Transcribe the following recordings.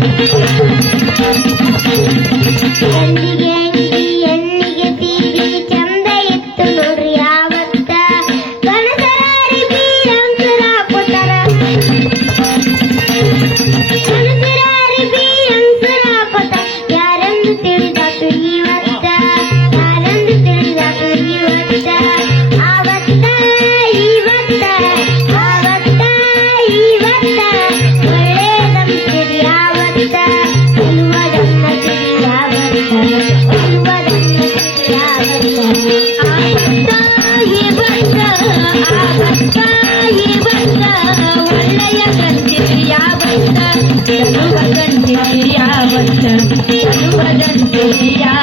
Thank you.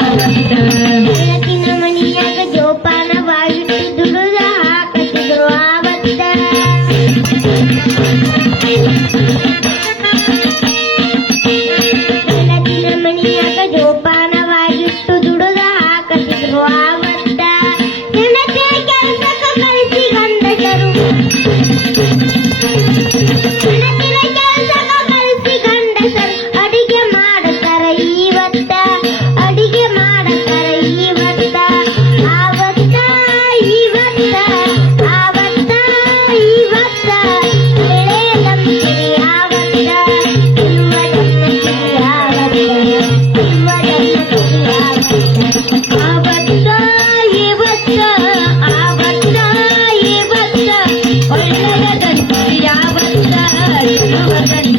i ah, ah, ah, ah,